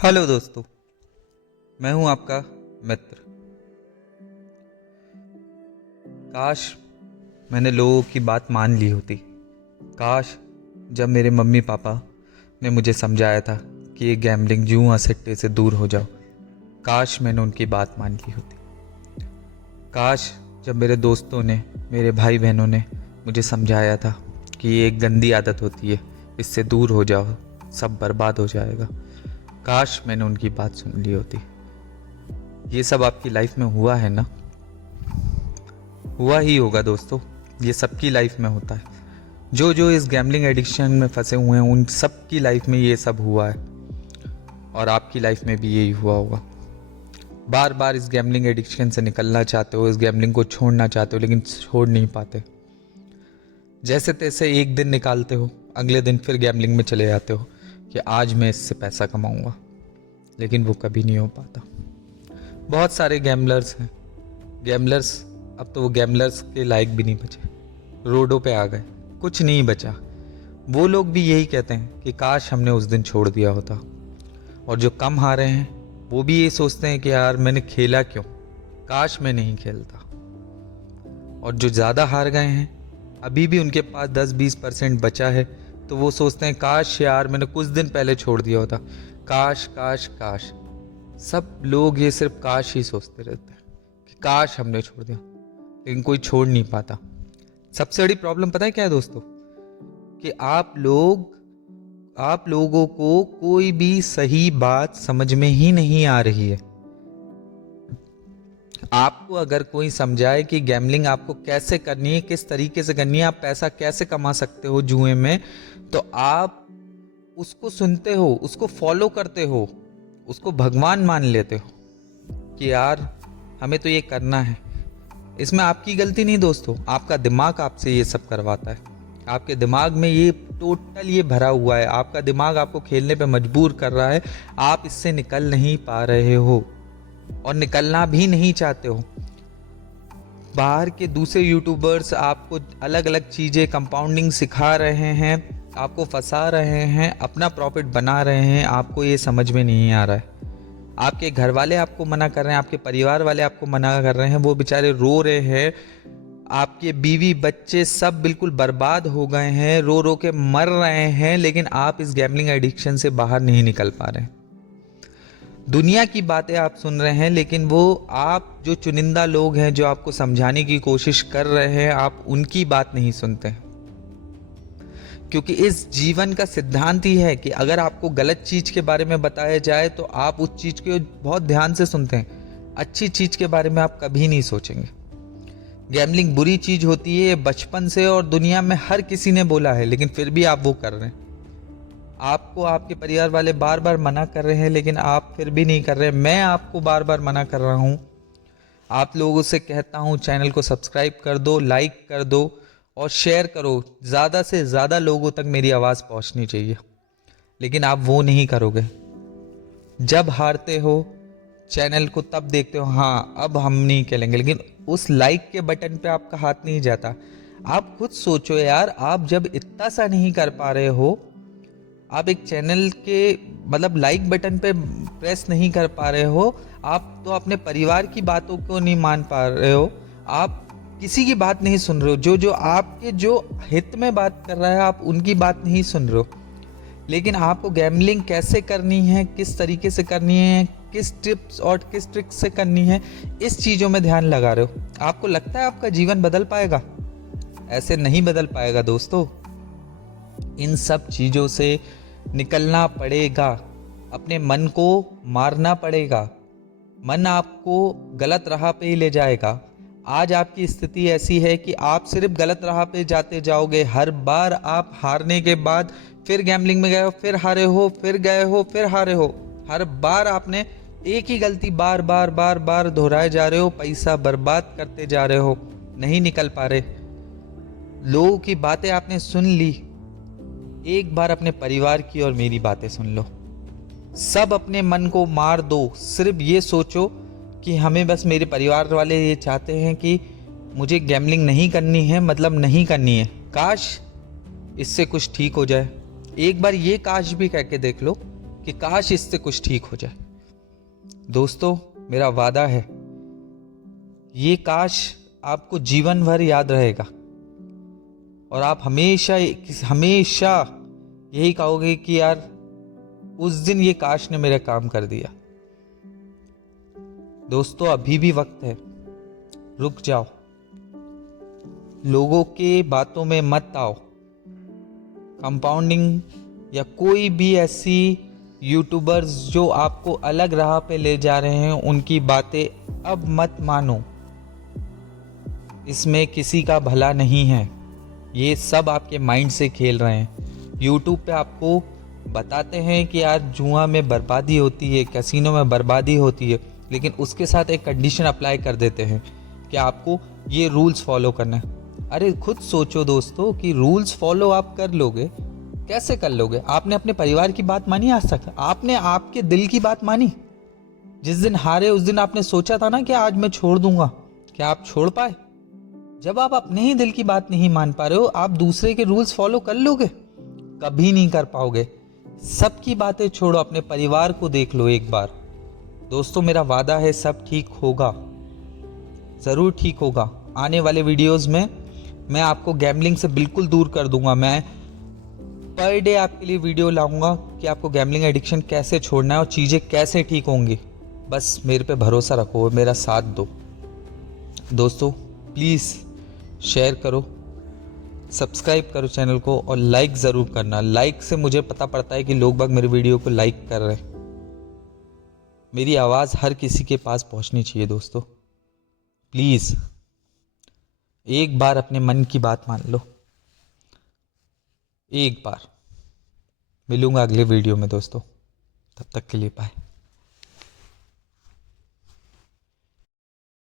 Hello दोस्तों, मैं हूं आपका मित्र। काश मैंने लोगों की बात मान ली होती। काश जब मेरे मम्मी पापा ने मुझे समझाया था कि ये गैम्बलिंग जुआ सट्टे से दूर हो जाओ, काश मैंने उनकी बात मान ली होती। काश जब मेरे दोस्तों ने, मेरे भाई बहनों ने मुझे समझाया था कि ये एक गंदी आदत होती है, इससे दूर हो जाओ, सब बर्बाद हो जाएगा, काश मैंने उनकी बात सुन ली होती। ये सब आपकी लाइफ में हुआ है ना? हुआ ही होगा दोस्तों, ये सबकी लाइफ में होता है। जो जो इस गैम्बलिंग एडिक्शन में फंसे हुए हैं उन सब की लाइफ में ये सब हुआ है, और आपकी लाइफ में भी यही हुआ होगा। बार बार इस गैम्बलिंग एडिक्शन से निकलना चाहते हो, इस गैम्बलिंग को छोड़ना चाहते हो, लेकिन छोड़ नहीं पाते। जैसे तैसे एक दिन निकालते हो, अगले दिन फिर गैम्बलिंग में चले जाते हो कि आज मैं इससे पैसा कमाऊंगा, लेकिन वो कभी नहीं हो पाता। बहुत सारे गैम्बलर्स हैं, गैम्बलर्स अब तो वो गैम्बलर्स के लायक भी नहीं बचे, रोडों पे आ गए, कुछ नहीं बचा। वो लोग भी यही कहते हैं कि काश हमने उस दिन छोड़ दिया होता। और जो कम हारे हैं वो भी ये सोचते हैं कि यार मैंने खेला क्यों, काश मैं नहीं खेलता। और जो ज़्यादा हार गए हैं, अभी भी उनके पास 10-20% बचा है, तो वो सोचते हैं काश यार मैंने कुछ दिन पहले छोड़ दिया होता, काश काश काश। सब लोग ये सिर्फ काश ही सोचते रहते हैं कि काश हमने छोड़ दिया, लेकिन कोई छोड़ नहीं पाता। सबसे बड़ी प्रॉब्लम पता है क्या है दोस्तों? कि आप लोगों को कोई भी सही बात समझ में ही नहीं आ रही है। आपको अगर कोई समझाए कि गैम्बलिंग आपको कैसे करनी है, किस तरीके से करनी है, आप पैसा कैसे कमा सकते हो जुए में, तो आप उसको सुनते हो, उसको फॉलो करते हो, उसको भगवान मान लेते हो कि यार हमें तो ये करना है। इसमें आपकी गलती नहीं दोस्तों, आपका दिमाग आपसे ये सब करवाता है। आपके दिमाग में ये टोटल ये भरा हुआ है, आपका दिमाग आपको खेलने पे मजबूर कर रहा है। आप इससे निकल नहीं पा रहे हो और निकलना भी नहीं चाहते हो। बाहर के दूसरे यूट्यूबर्स आपको अलग अलग चीज़ें कंपाउंडिंग सिखा रहे हैं, आपको फंसा रहे हैं, अपना प्रॉफिट बना रहे हैं, आपको ये समझ में नहीं आ रहा है। आपके घर वाले आपको मना कर रहे हैं, आपके परिवार वाले आपको मना कर रहे हैं, वो बेचारे रो रहे हैं, आपके बीवी बच्चे सब बिल्कुल बर्बाद हो गए हैं, रो रो के मर रहे हैं, लेकिन आप इस गैम्बलिंग एडिक्शन से बाहर नहीं निकल पा रहे हैं। दुनिया की बातें आप सुन रहे हैं, लेकिन वो आप जो चुनिंदा लोग हैं जो आपको समझाने की कोशिश कर रहे हैं, आप उनकी बात नहीं सुनते हैं। क्योंकि इस जीवन का सिद्धांत ही है कि अगर आपको गलत चीज़ के बारे में बताया जाए तो आप उस चीज़ को बहुत ध्यान से सुनते हैं, अच्छी चीज़ के बारे में आप कभी नहीं सोचेंगे। गैम्बलिंग बुरी चीज़ होती है बचपन से, और दुनिया में हर किसी ने बोला है, लेकिन फिर भी आप वो कर रहे हैं। आपको आपके परिवार वाले बार बार मना कर रहे हैं, लेकिन आप फिर भी नहीं कर रहे। मैं आपको बार बार मना कर रहा हूँ, आप लोगों से कहता हूँ चैनल को सब्सक्राइब कर दो, लाइक कर दो और शेयर करो। ज़्यादा से ज़्यादा लोगों तक मेरी आवाज़ पहुँचनी चाहिए, लेकिन आप वो नहीं करोगे। जब हारते हो चैनल को तब देखते हो, हाँ अब हम नहीं खेलेंगे, लेकिन उस लाइक के बटन पे आपका हाथ नहीं जाता। आप खुद सोचो यार, आप जब इतना सा नहीं कर पा रहे हो, आप एक चैनल के मतलब लाइक बटन पे प्रेस नहीं कर पा रहे हो, आप तो अपने परिवार की बातों को नहीं मान पा रहे हो, आप किसी की बात नहीं सुन रहे हो, जो आपके जो हित में बात कर रहा है आप उनकी बात नहीं सुन रहे हो। लेकिन आपको गैम्बलिंग कैसे करनी है, किस तरीके से करनी है, किस टिप्स और किस ट्रिक्स से करनी है, इस चीज़ों में ध्यान लगा रहे हो। आपको लगता है आपका जीवन बदल पाएगा? ऐसे नहीं बदल पाएगा दोस्तों। इन सब चीज़ों से निकलना पड़ेगा, अपने मन को मारना पड़ेगा। मन आपको गलत राह पे ही ले जाएगा। आज आपकी स्थिति ऐसी है कि आप सिर्फ गलत राह पे जाते जाओगे। हर बार आप हारने के बाद फिर गैम्बलिंग में गए हो, फिर हारे हो, फिर गए हो, फिर हारे हो। हर बार आपने एक ही गलती बार बार बार बार दोहराए जा रहे हो, पैसा बर्बाद करते जा रहे हो, नहीं निकल पा रहे। लोगों की बातें आपने सुन ली, एक बार अपने परिवार की और मेरी बातें सुन लो। सब अपने मन को मार दो, सिर्फ ये सोचो कि हमें बस मेरे परिवार वाले ये चाहते हैं कि मुझे गैम्बलिंग नहीं करनी है, मतलब नहीं करनी है। काश इससे कुछ ठीक हो जाए। एक बार ये काश भी कह के देख लो कि काश इससे कुछ ठीक हो जाए। दोस्तों, मेरा वादा है, ये काश आपको जीवन भर याद रहेगा और आप हमेशा हमेशा यही कहोगे कि यार उस दिन ये काश ने मेरा काम कर दिया। दोस्तों, अभी भी वक्त है, रुक जाओ, लोगों के बातों में मत आओ। कंपाउंडिंग या कोई भी ऐसी यूट्यूबर्स जो आपको अलग राह पे ले जा रहे हैं, उनकी बातें अब मत मानो। इसमें किसी का भला नहीं है, ये सब आपके माइंड से खेल रहे हैं। यूट्यूब पे आपको बताते हैं कि यार जुआ में बर्बादी होती है, कैसीनो में बर्बादी होती है, लेकिन उसके साथ एक कंडीशन अप्लाई कर देते हैं कि आपको ये रूल्स फॉलो करना है। अरे खुद सोचो दोस्तों कि रूल्स फॉलो आप कर लोगे, कैसे कर लोगे? आपने अपने परिवार की बात मानी आज तक? आपने आपके दिल की बात मानी? जिस दिन हारे उस दिन आपने सोचा था ना कि आज मैं छोड़ दूंगा, क्या आप छोड़ पाए? जब आप अपने ही दिल की बात नहीं मान पा रहे हो, आप दूसरे के रूल्स फॉलो कर लोगे? कभी नहीं कर पाओगे। सबकी बातें छोड़ो, अपने परिवार को देख लो एक बार। दोस्तों, मेरा वादा है सब ठीक होगा, ज़रूर ठीक होगा। आने वाले वीडियोस में मैं आपको गैम्बलिंग से बिल्कुल दूर कर दूंगा। मैं पर डे आपके लिए वीडियो लाऊंगा कि आपको गैम्बलिंग एडिक्शन कैसे छोड़ना है और चीज़ें कैसे ठीक होंगी। बस मेरे पे भरोसा रखो और मेरा साथ दो। दोस्तों, प्लीज़ शेयर करो, सब्सक्राइब करो चैनल को और लाइक ज़रूर करना। लाइक से मुझे पता पड़ता है कि लोग बाग मेरे वीडियो को लाइक कर रहे हैं। मेरी आवाज़ हर किसी के पास पहुंचनी चाहिए दोस्तों। प्लीज़ एक बार अपने मन की बात मान लो, एक बार। मिलूंगा अगले वीडियो में दोस्तों, तब तक के लिए बाय।